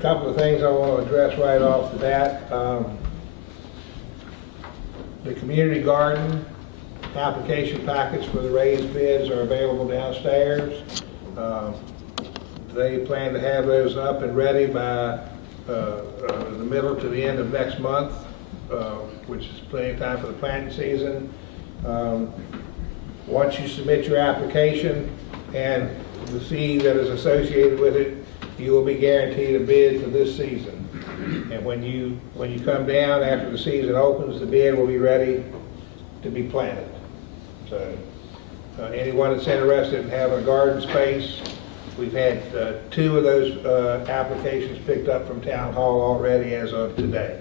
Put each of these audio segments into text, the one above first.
couple of things I want to address right off the bat. The community garden application packets for the raised bids are available downstairs. They plan to have those up and ready by the middle to the end of next month, which is plenty of time for the planting season. Once you submit your application and the fee that is associated with it, you will be guaranteed a bid for this season. And when you come down after the season opens, the bid will be ready to be planted. So anyone that's interested in having a garden space, we've had 2 of those applications picked up from Town Hall already as of today.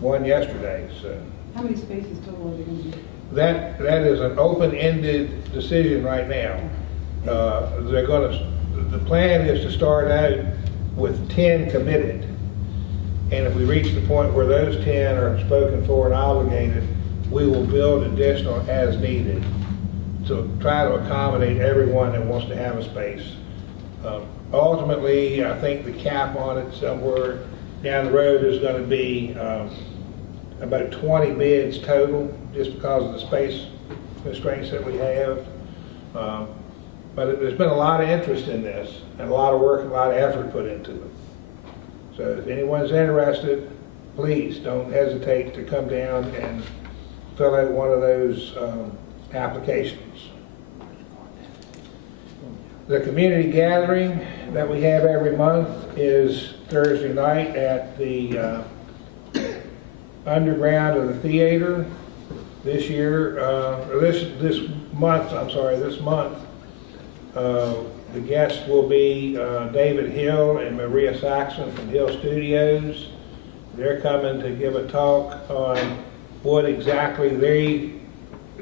1 yesterday. So how many spaces total are there going to be? that is an open-ended decision right now. The plan is to start out with 10 committed, and if we reach the point where those 10 are spoken for and obligated, we will build additional as needed to try to accommodate everyone that wants to have a space. Ultimately, I think the cap on it somewhere down the road is going to be about 20 bids total, just because of the space constraints that we have. But there's been a lot of interest in this, and a lot of work and a lot of effort put into it. So if anyone's interested, please don't hesitate to come down and fill out one of those applications. The community gathering that we have every month is Thursday night at the underground of the theater. This year, this month, the guests will be David Hill and Maria Saxon from Hill Studios. They're coming to give a talk on what exactly they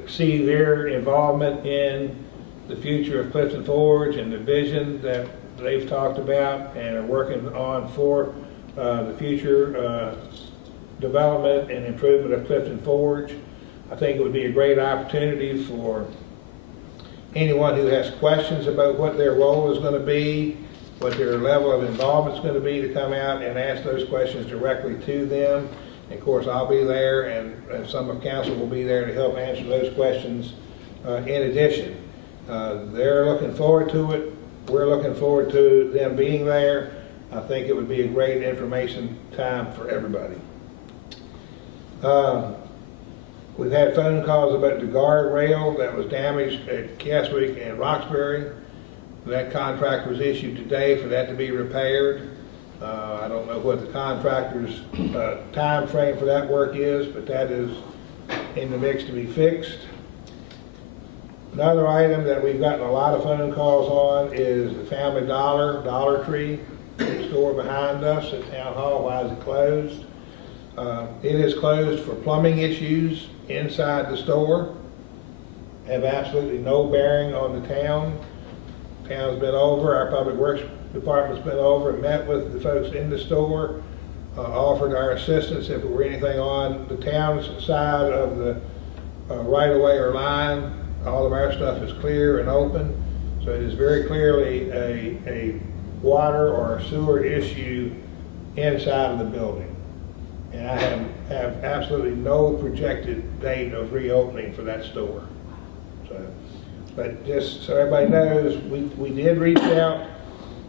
see their involvement in the future of Clifton Forge and the vision that they've talked about and are working on for the future development and improvement of Clifton Forge. I think it would be a great opportunity for anyone who has questions about what their role is going to be, what their level of involvement is going to be, to come out and ask those questions directly to them. And of course, I'll be there, and some of council will be there to help answer those questions in addition. They're looking forward to it. We're looking forward to them being there. I think it would be a great information time for everybody. We've had phone calls about the guardrail that was damaged at Keswick and Roxbury. That contract was issued today for that to be repaired. I don't know what the contractor's time frame for that work is, but that is in the mix to be fixed. Another item that we've gotten a lot of phone calls on is the Family Dollar Tree store behind us at Town Hall. Why is it closed? It is closed for plumbing issues inside the store. Have absolutely no bearing on the town. Town's been over, our public works department's been over, met with the folks in the store, offered our assistance if there were anything on the town's side of the right-of-way or line. All of our stuff is clear and open, so it is very clearly a water or a sewer issue inside of the building. And I have absolutely no projected date of reopening for that store. So, but just so everybody knows, we did reach out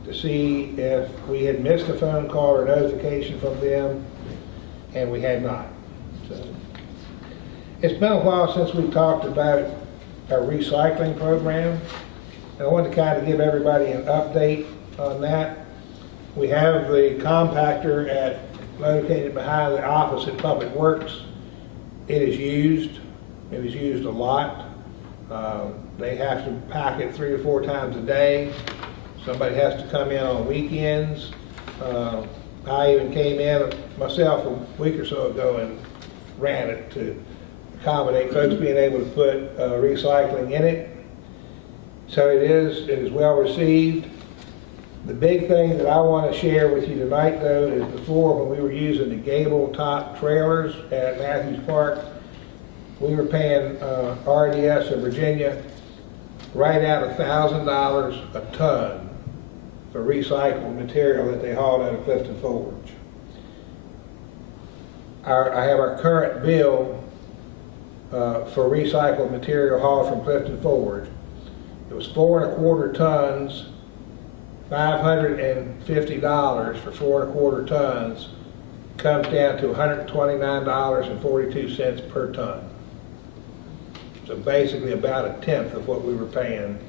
to see if we had missed a phone call or notification from them, and we had not. So, it's been a while since we talked about our recycling program, and I wanted to kind of give everybody an update on that. We have the compactor located behind the office at Public Works. It is used a lot. They have to pack it 3 or 4 times a day. Somebody has to come in on weekends. I even came in myself a week or so ago and ran it to accommodate folks being able to put recycling in it. So it is well received. The big thing that I want to share with you tonight, though, is before, when we were using the gable top trailers at Matthews Park, we were paying RDS of Virginia right at $1,000 a ton for recycled material that they hauled out of Clifton Forge. I have our current bill for recycled material hauled from Clifton Forge. It was 4¼ tons, $550 for 4¼ tons, comes down to $129.42 per ton. So basically about a tenth of what we were paying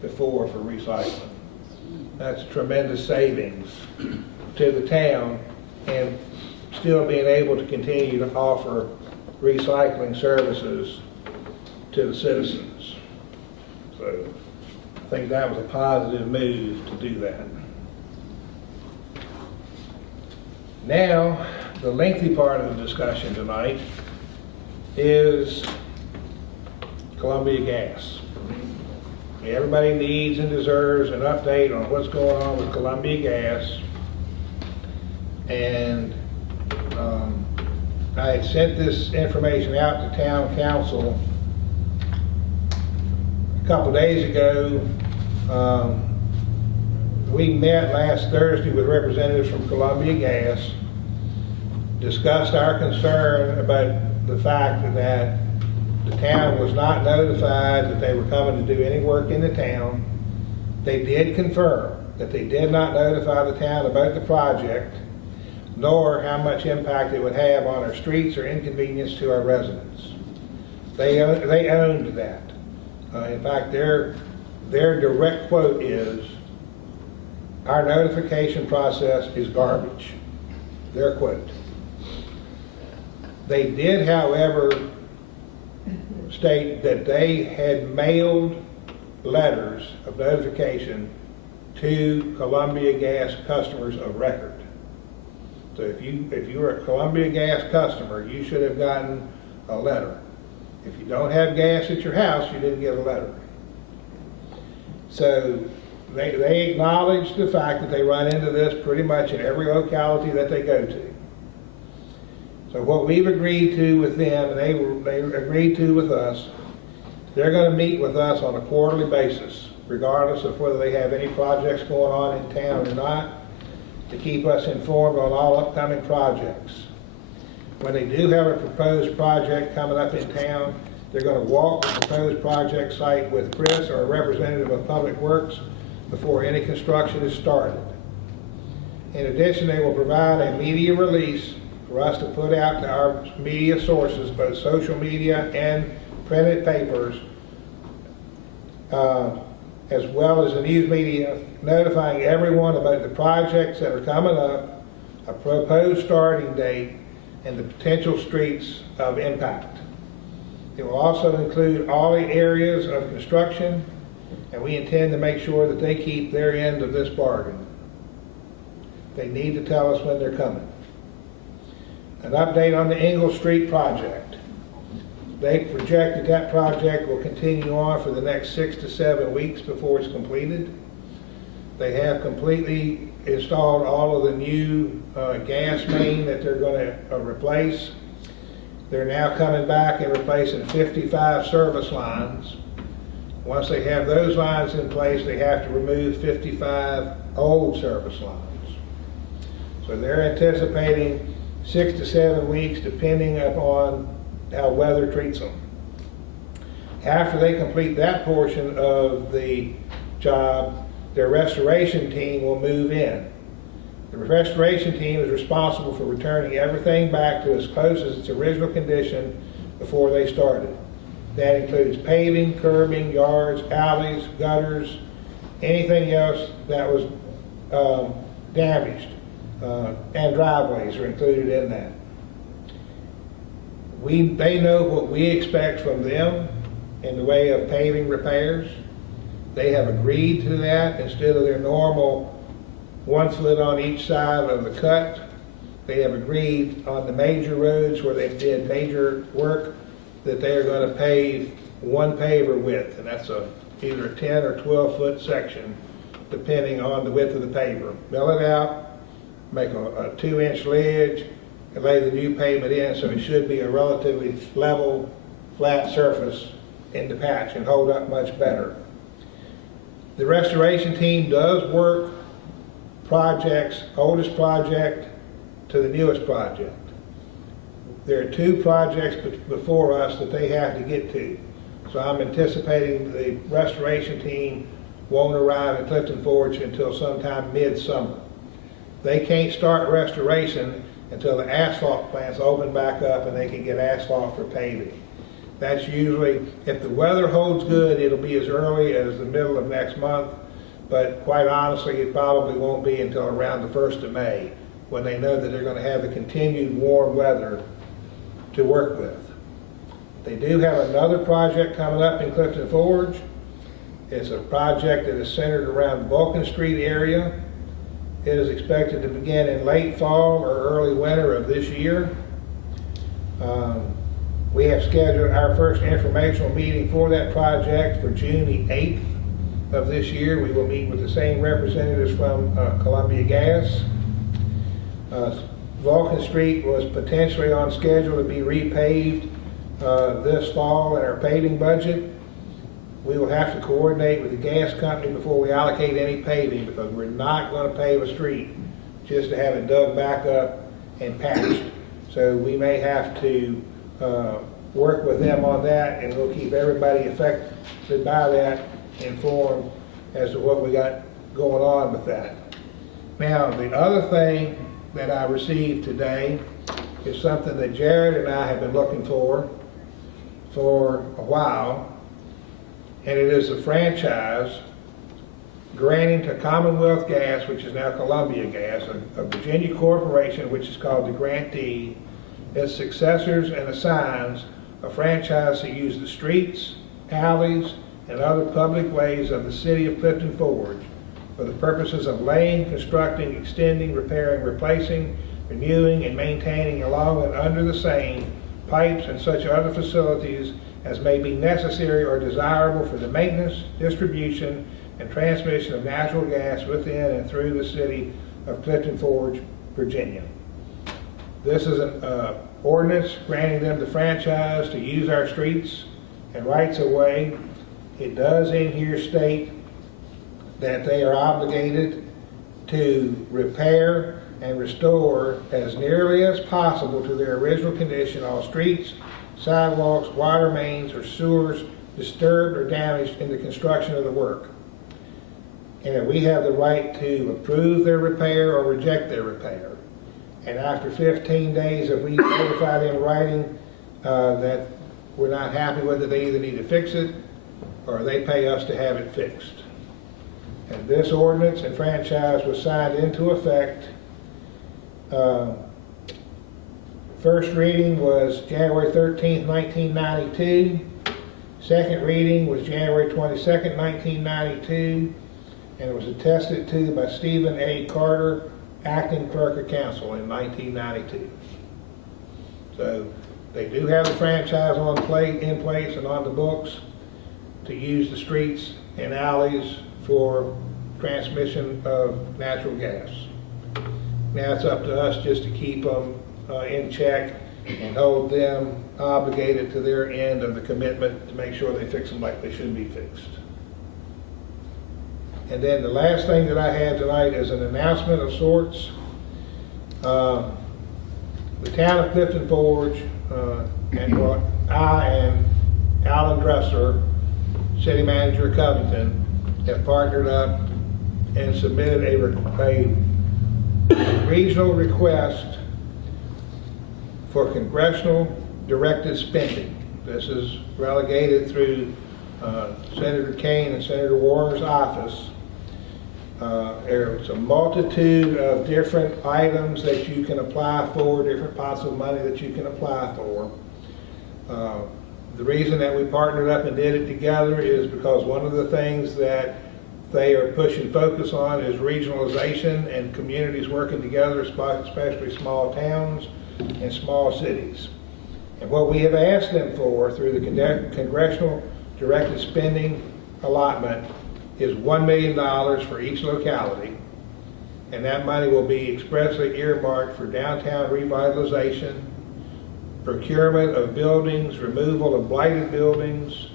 before for recycling. That's tremendous savings to the town, and still being able to continue to offer recycling services to the citizens. So I think that was a positive move to do that. Now, the lengthy part of the discussion tonight is Columbia Gas. Everybody needs and deserves an update on what's going on with Columbia Gas. And I had sent this information out to Town Council a couple days ago. We met last Thursday with representatives from Columbia Gas, discussed our concern about the fact that the town was not notified that they were coming to do any work in the town. They did confirm that they did not notify the town about the project, nor how much impact it would have on our streets or inconvenience to our residents. They owned that. In fact, their direct quote is, "Our notification process is garbage." Their quote. They did, however, state that they had mailed letters of notification to Columbia Gas customers of record. So if you were a Columbia Gas customer, you should have gotten a letter. If you don't have gas at your house, you didn't get a letter. So they acknowledged the fact that they run into this pretty much in every locality that they go to. So what we've agreed to with them, and they agreed to with us, they're going to meet with us on a quarterly basis, regardless of whether they have any projects going on in town or not, to keep us informed on all upcoming projects. When they do have a proposed project coming up in town, they're going to walk the proposed project site with Chris or a representative of Public Works before any construction is started. In addition, they will provide a media release for us to put out to our media sources, both social media and printed papers, as well as the news media, notifying everyone about the projects that are coming up, a proposed starting date, and the potential streets of impact. It will also include all the areas of construction, and we intend to make sure that they keep their end of this bargain. They need to tell us when they're coming. An update on the Ingle Street project. They project that that project will continue on for the next 6 to 7 weeks before it's completed. They have completely installed all of the new gas main that they're going to replace. They're now coming back and replacing 55 service lines. Once they have those lines in place, they have to remove 55 old service lines. So they're anticipating 6 to 7 weeks, depending upon how weather treats them. After they complete that portion of the job, their restoration team will move in. The restoration team is responsible for returning everything back to as close as its original condition before they started. That includes paving, curbing, yards, alleys, gutters, anything else that was damaged, and driveways are included in that. They know what we expect from them in the way of paving repairs. They have agreed to that. Instead of their normal 1 foot on each side of the cut, they have agreed on the major roads where they did major work that they are going to pave 1 paver width, and that's either a 10 or 12 foot section depending on the width of the paver. Mill it out, make a 2-inch ledge, and lay the new pavement in, so it should be a relatively level, flat surface in the patch and hold up much better. The restoration team does work projects, oldest project to the newest project. There are 2 projects before us that they have to get to. So I'm anticipating the restoration team won't arrive at Clifton Forge until sometime mid-summer. They can't start restoration until the asphalt plants open back up and they can get asphalt for paving. That's usually, if the weather holds good, it'll be as early as the middle of next month, but quite honestly, it probably won't be until around the 1st of May, when they know that they're going to have the continued warm weather to work with. They do have another project coming up in Clifton Forge. It's a project that is centered around the Vulcan Street area. It is expected to begin in late fall or early winter of this year. We have scheduled our first informational meeting for that project for June the 8th of this year. We will meet with the same representatives from Columbia Gas. Vulcan Street was potentially on schedule to be repaved this fall in our paving budget. We will have to coordinate with the gas company before we allocate any paving, because we're not going to pave a street just to have it dug back up and patched. So we may have to work with them on that, and we'll keep everybody affected by that informed as to what we got going on with that. Now, the other thing that I received today is something that Jared and I have been looking for a while, and it is a franchise granting to Commonwealth Gas, which is now Columbia Gas, a Virginia corporation, which is called the grantee, its successors and assigns a franchise to use the streets, alleys, and other public ways of the city of Clifton Forge for the purposes of laying, constructing, extending, repairing, replacing, renewing, and maintaining along and under the same pipes and such other facilities as may be necessary or desirable for the maintenance, distribution, and transmission of natural gas within and through the city of Clifton Forge, Virginia. This is an ordinance granting them the franchise to use our streets and rights of way. It does in here state that they are obligated to repair and restore as nearly as possible to their original condition all streets, sidewalks, water mains, or sewers disturbed or damaged in the construction of the work. And we have the right to approve their repair or reject their repair. And after 15 days, if we notify them in writing that we're not happy with it, they either need to fix it or they pay us to have it fixed. And this ordinance and franchise was signed into effect. First reading was January 13th, 1992. Second reading was January 22nd, 1992. And it was attested to by Stephen A. Carter, acting clerk of council, in 1992. So they do have the franchise in place and on the books to use the streets and alleys for transmission of natural gas. Now it's up to us just to keep them in check and hold them obligated to their end of the commitment to make sure they fix them like they should be fixed. And then the last thing that I have tonight is an announcement of sorts. The town of Clifton Forge and I and Alan Dressler, city manager of Covington, have partnered up and submitted a regional request for congressional directed spending. This is relegated through Senator Kane and Senator Warner's office. There's a multitude of different items that you can apply for, different pots of money that you can apply for. The reason that we partnered up and did it together is because one of the things that they are pushing focus on is regionalization and communities working together, especially small towns and small cities. And what we have asked them for through the congressional directed spending allotment is $1 million for each locality, and that money will be expressly earmarked for downtown revitalization, procurement of buildings, removal of blighted buildings,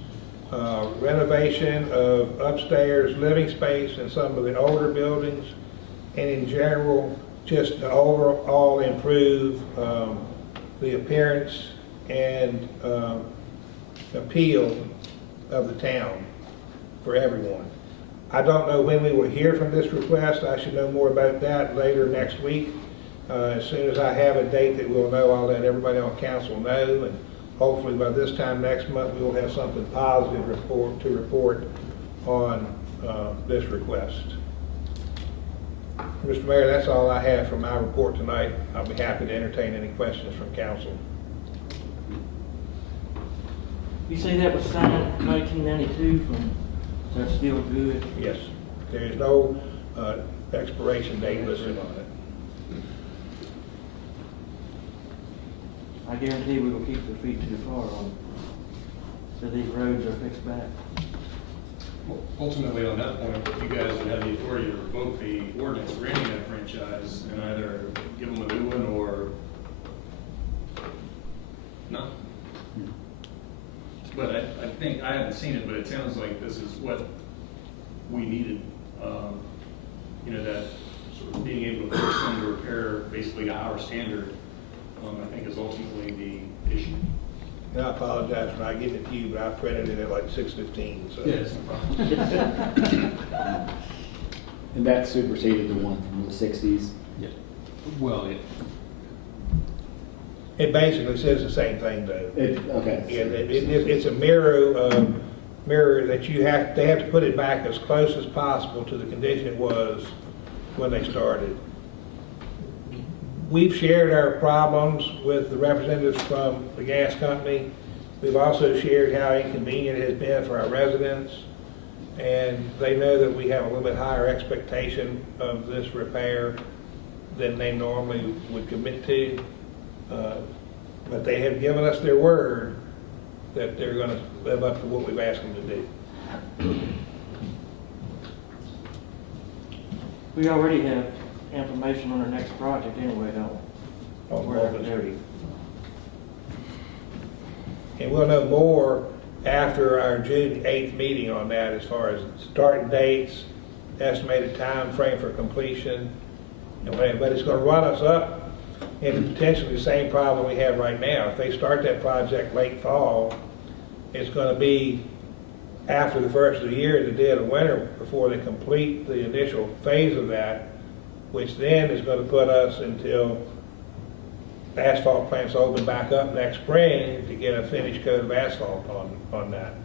renovation of upstairs living space in some of the older buildings, and in general, just to overall improve the appearance and appeal of the town for everyone. I don't know when we will hear from this request. I should know more about that later next week. As soon as I have a date that we'll know, I'll let everybody on council know, and hopefully by this time next month, we will have something positive to report on this request. Mr. Mayor, that's all I have for my report tonight. I'll be happy to entertain any questions from council. You say that was signed in 1992 from, so it's still good? Yes, there is no expiration date listed on it. I guarantee we will keep their feet too far on, so these roads are fixed back. Well, ultimately, on that point, you guys would have the authority to revoke the ordinance granting that franchise and either give them a new one or not. But I think, I haven't seen it, but it sounds like this is what we needed. You know, that sort of being able to force them to repair basically to our standard, I think is ultimately the issue. And I apologize for not getting it to you, but I printed it at like 6:15, so. Yes, no problem. And that superseded the one from the 60s? Yeah. Well, It basically says the same thing, though. Okay. Yeah, it's a mirror that they have to put it back as close as possible to the condition it was when they started. We've shared our problems with the representatives from the gas company. We've also shared how inconvenient it has been for our residents. And they know that we have a little bit higher expectation of this repair than they normally would commit to. But they have given us their word that they're going to live up to what we've asked them to do. We already have information on our next project anyway, don't we? On Where Morgan they're- Street. And we'll know more after our June 8th meeting on that, as far as starting dates, estimated time frame for completion, and whatever. But it's going to run us up into potentially the same problem we have right now. If they start that project late fall, it's going to be after the first of the year, the dead of winter, before they complete the initial phase of that, which then is going to put us until the asphalt plants open back up next spring to get a finished coat of asphalt on that.